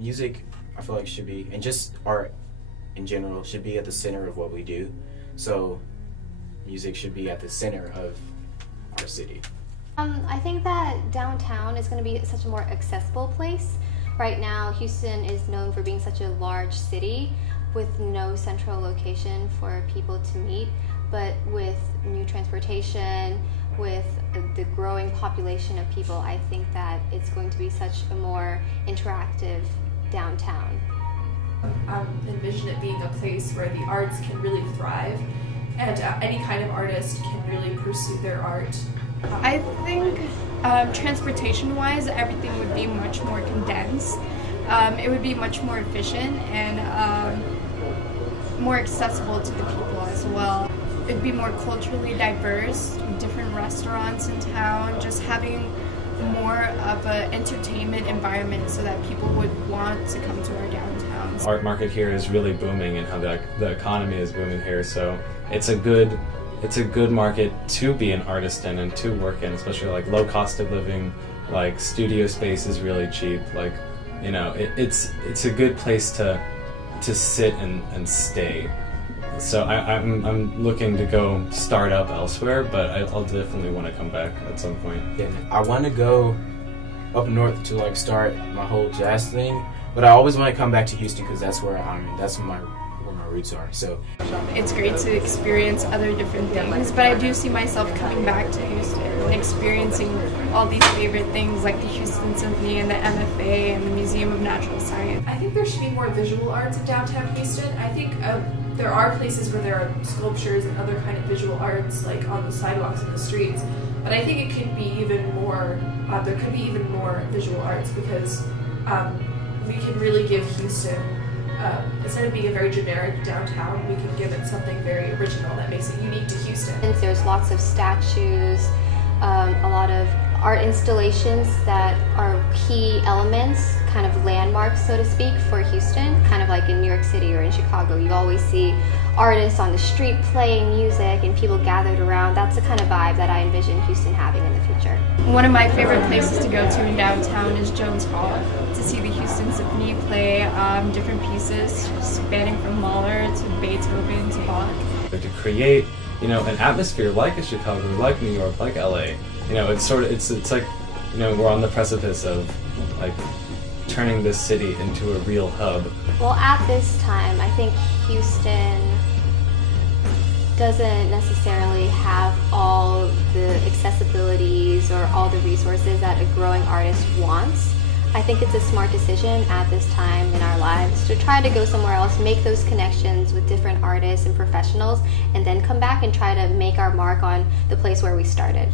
music, I feel like should be, and just art in general, should be at the center of what we do. So music should be at the center of our city. I think that downtown is going to be such a more accessible place. Right now, Houston is known for being such a large city with no central location for people to meet, but with new transportation, with the growing population of people, I think that it's going to be such a more interactive downtown. I envision it being a place where the arts can really thrive, and any kind of artist can really pursue their art. I think transportation-wise, everything would be much more condensed. It would be much more efficient and more accessible to the people as well. It'd be more culturally diverse, different restaurants in town, just having more of an entertainment environment so that people would want to come to our downtown. The art market here is really booming, and how the economy is booming here, so it's a good market to be an artist in and to work in, especially like low cost of living, like studio space is really cheap, like, you know, it's a good place to sit and stay. So I'm looking to go start up elsewhere, but I'll definitely want to come back at some point. Yeah, I want to go up north to like start my whole jazz thing, but I always want to come back to Houston because that's where my roots are. So it's great to experience other different things, but I do see myself coming back to Houston and experiencing all these favorite things like the Houston Symphony and the MFA and the Museum of Natural Science. I think there should be more visual arts in downtown Houston. I think there are places where there are sculptures and other kind of visual arts, like on the sidewalks and the streets, but I think it could be even more, there could be even more visual arts, because we can really give Houston, instead of being a very generic downtown, we can give it something very original that makes it unique to Houston. There's lots of statues, a lot of art installations that are key elements, kind of landmarks, so to speak, for Houston. Kind of like in New York City or in Chicago, you always see artists on the street playing music and people gathered around. That's the kind of vibe that I envision Houston having in the future. One of my favorite places to go to in downtown is Jones Hall, to see the Houston Symphony play different pieces spanning from Mahler to Beethoven to Bach. To create, you know, an atmosphere like a Chicago, like New York, like LA, you know, it's like, you know, we're on the precipice of like turning this city into a real hub. Well, at this time, I think Houston doesn't necessarily have all the accessibilities or all the resources that a growing artist wants. I think it's a smart decision at this time in our lives to try to go somewhere else, make those connections with different artists and professionals, and then come back and try to make our mark on the place where we started.